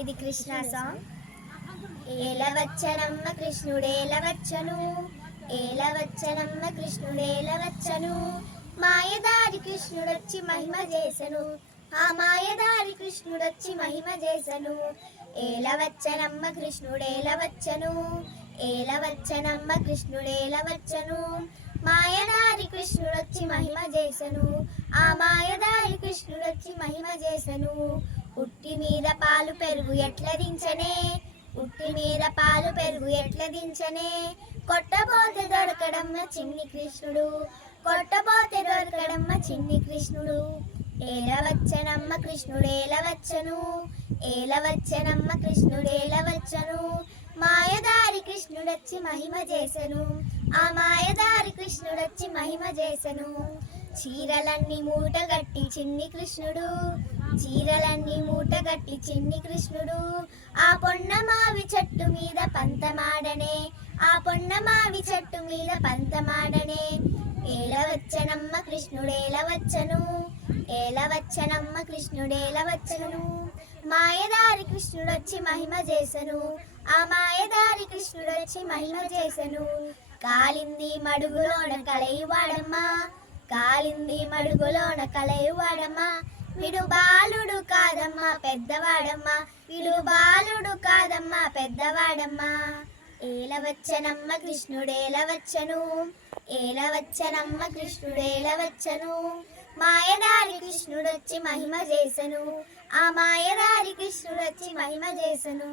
ఇది కృష్ణ సాంగ్. ఏలవచ్చనమ్మ కృష్ణుడేలవచ్చను, ఏలవచ్చనమ్మ కృష్ణుడేలవచ్చను, మాయదారి కృష్ణుడొచ్చి మహిమ చేసెను, ఆ మాయదారి కృష్ణుడొచ్చి మహిమ చేసెను. ఏలవచ్చనమ్మ కృష్ణుడేలవచ్చను, ఏలవచ్చనమ్మ కృష్ణుడేలవచ్చను, మాయదారి కృష్ణుడొచ్చి మహిమ చేసెను, ఆ మాయదారి కృష్ణుడొచ్చి మహిమ చేసెను. ఉట్టి మీద పాలు పెరుగు ఎట్ల దించనే, ఉట్టి మీద పాలు పెరుగు ఎట్ల దించనే, కొట్టబోతే దొరకడమ్మ చిన్ని కృష్ణుడు, కొట్టబోతే దొరకడమ్మ చిన్ని కృష్ణుడు. ఏలవచ్చనమ్మ కృష్ణుడేలవచ్చను, ఏలవచ్చనమ్మ కృష్ణుడేలవచ్చను, మాయదారి కృష్ణుడొచ్చి మహిమ చేసెను, ఆ మాయదారి కృష్ణుడొచ్చి మహిమ చేసెను. చీరలన్నీ మూటగట్టి చిన్ని కృష్ణుడు, చీరలన్నీ మూటగట్టి చిన్ని కృష్ణుడు, ఆ పొన్నమావి చెట్టు మీద పంతమాడనే, ఆ పొన్నమావి చెట్టు మీద పంతమాడనే. ఏలవచ్చనమ్మ కృష్ణుడేలవచ్చను, ఏలవచ్చనమ్మ కృష్ణుడేలవచ్చను, మాయదారి కృష్ణుడొచ్చి మహిమ చేసెను, ఆ మాయదారి కృష్ణుడొచ్చి మహిమ చేసెను. కాలింది మడుగులోన కలయువాడమ్మ, కాలింది మడుగులోన కలయువాడమ్మ, విడు బాలుడు కాదమ్మా పెద్దవాడమ్మా, విడు బాలుడు కాదమ్మా పెద్దవాడమ్మా. ఏలవచ్చనమ్మ కృష్ణుడేలవచ్చను, ఏలవచ్చనమ్మ కృష్ణుడేలవచ్చను, మాయదారి కృష్ణుడొచ్చి మహిమ చేసెను, ఆ మాయదారి కృష్ణుడొచ్చి మహిమ చేసెను.